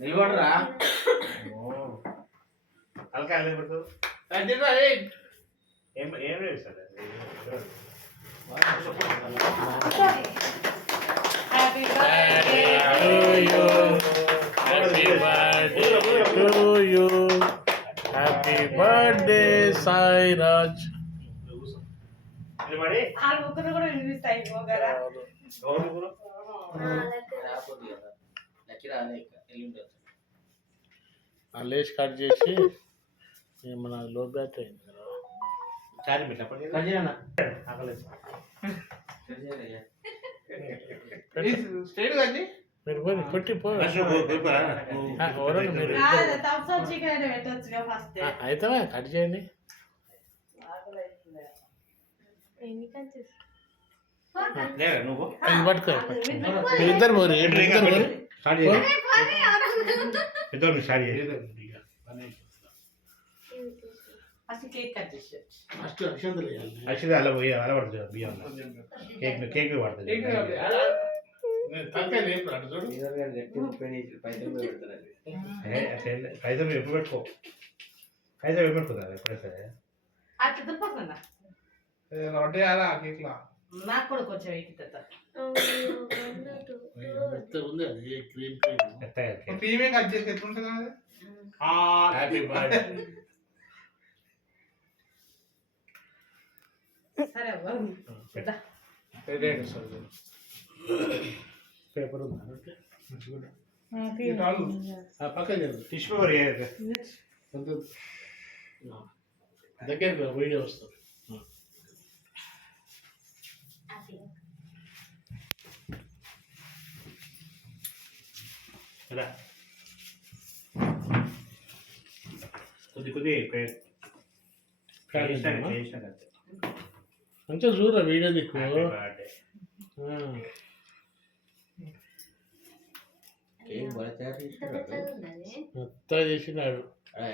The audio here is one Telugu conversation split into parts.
నిలబడరా తలకాయ పెడతావు ఏం లేదు sir Happy birthday to you. Happy birthday to you. Happy birthday, Sairaj. నిలబడి ఆ ముక్కలు కూడా వినిపిస్తాయి పోగరా. లేచి కట్ చేసి మన లో బ్యాట్ అయింది కదా చార్జ్ పెట్టినప్పుడు స్ట్రైట్ కానీ మీరు పోయి కొట్టి మీరు కాదు థమ్స్ అప్ చికెన్ పెట్టొచ్చుగా ఫస్ట్. అయితే కట్ చేయండి. నువ్వు ఇది పట్టుకో మీరిద్దరు పోరు ఇద్దరు పోరు స్టార్ట్ చేయాలి ఇద్దరు స్టార్ట్ చేయాలి ఫస్ట్ కేక్ కట్ చేసి ఫస్ట్ అక్షంతలు వేయాలి. యాక్చువల్లీ అలా పోయి అలా పడుతుంది బియ్యం కేక్ పడుతుంది తలకాయ లేపు అటు చూడు. పైసలు ఎప్పుడు పెట్టుకో పైసలు ఎప్పుడు పెట్టుకుందా ఎప్పుడైతే అట్లా తప్పకుండా రొట్టె అలా కేక్లా నాకు కూడా కొంచెం ఎక్కిత మెత్తగా ఉంది అది క్రీమ్ క్రీమే కట్ చేసి ఎట్లుంటుంది అది హ్యాపీ బర్త్డే. సరే అవ్వ. పేపర్ ఉందా పక్కన టిష్యూ పేపర్ దగ్గర వీడియో వస్తుంది. కొద్ది మంచిగా చూడరా వీడియో దిక్కు మొత్తం చేసినాడు.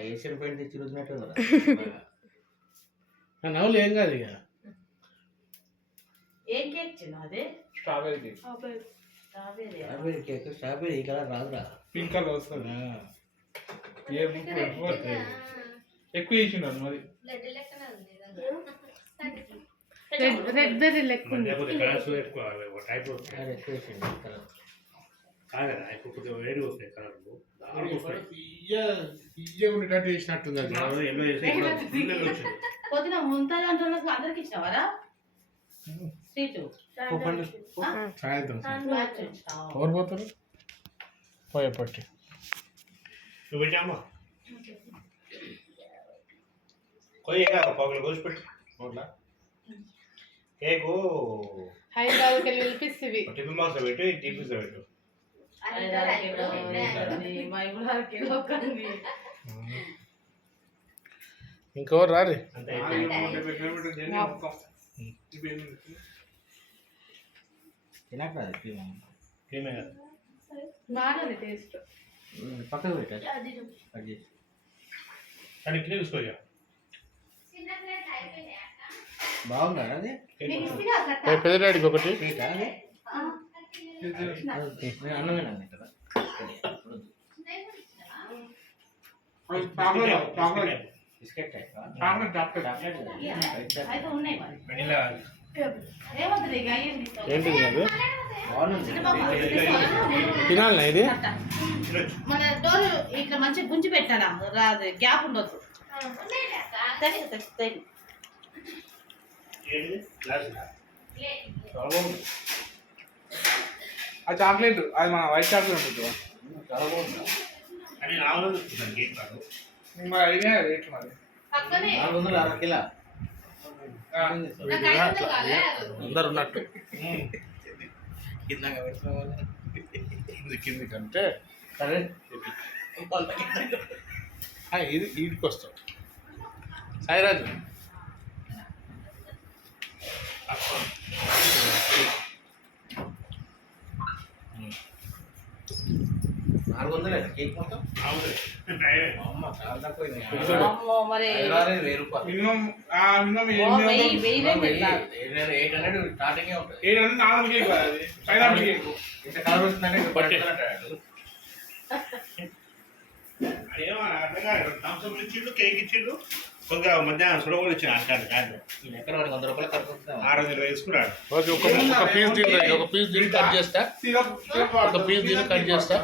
ఏషియన్ పెయింట్ తెచ్చి రుద్దినట్టు నవ్వులు ఏం కాదు ఇక. ఏం కేక్ చిన్న అదే strawberry cake strawberry cake strawberry ఈ కలర్ రాదురా పింక్ కలర్ వస్తుంది ఎక్కువ చేసినారు మరి రెడ్ బెర్రీ లెక్క కలర్స్ ఎక్కువ టైప్ ఎక్కువ వేసిండు కలర్ కాదా ఎక్కువ కొద్దిగా వేడి వస్తాయి కలర్లు ఇయ్య ఉండేటట్టు చేసినట్టుంది అది. ఎల్లో చేస్తే వచ్చింది పొద్దున ముంతాజ్ అంటే అందరికి ఇచ్చినవారా స్వీట్ సాయంత్రం ఎవరు పోతారు పోయేపట్టి నువ్వు పెట్టామా కొయ్యగా పొగలు కోసి పెట్టు నోట్లా కేకు హైదరాబాద్కి వెళ్ళి పిలిపిస్తుంది టిఫిన్ బాక్స్ పెట్టు టిఫిన్స్ పెట్టు ఇంకెవరు రారి. అంతే తినట్లేదు క్రీమే కదా బాగుంది టేస్ట్ పక్కకు పెట్టారు కట్ చేసి కానీ క్రీమ్ తీసుకో బాగుందా అది పెద్ద డాడీకి ఒకటి కేకా అది అన్నమేనండి కదా బిస్కెట్ అయితే ఉన్నాయి మరి వెనిలా ఏమవుతుంది ఇక అయ్యింది ఏంటిది అది బాగుంది తినాలనా ఇది. మన డోర్ ఇట్లా మంచిగా గుంజి పెట్టారా రాదు గ్యాప్ ఉండొద్దు ఆ చాక్లెట్ అది మన వైట్ చాక్లెట్ ఉంటుంది చాలా బాగుంది అని నాలుగు కేక్ కాదు మరి అయినా రేట్ మరి పక్కనే 400 అర కిలో అందరు ఉన్నట్టు కింద పెట్టుకోవాలి కిందికంటే సరే ఇది వీటికి వస్తాం. సాయిరాజు కేక్ మొత్తం అమ్మ చాలా తక్కువ మరి 1000 మినిమం మినిమం 800 స్టార్టింగ్ ఉంటుంది 800 నార్మల్ కేక్ అది పైనాపిల్ కేక్ ఇంత కలర్ వస్తుందంటే అదేమో అర్థం కాదు థమ్స్అప్ ఇచ్చిండు కేక్ ఇచ్చిండు కొద్దిగా మధ్యాహ్నం సుడ కూడా ఇచ్చిన అంటాడు కాదు నేను ఎక్కడ వాడికి 100 రూపాయలు ఖర్చు వస్తుంది 600 వేసుకున్నాడు ఓకే ఒక పీస్ తింటాయి ఒక పీస్ తిని కట్ చేస్తా ఒక పీస్ తిని కట్ చేస్తా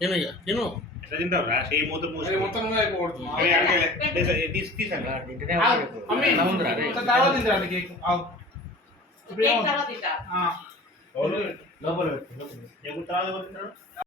తిను ఇక తిను ఎట్లా తింటావు రా చేయి మూత మూసి మొత్తం నువ్వే అయిపోకూడదు. అవి అడగలే తీసాను రా తింటేనే ఆగు, అమ్మి. ఎలా ఉందిరా రే? ఇంకా తర్వాత తింటారా నీ కేక్? ఆగు. ఇప్పుడు కేక్ ఏమో. తర్వాత తింటా. ఆ. లోపల పెట్టు లోపల పెట్టు. ఎప్పుడు తర్వాత తింటాడు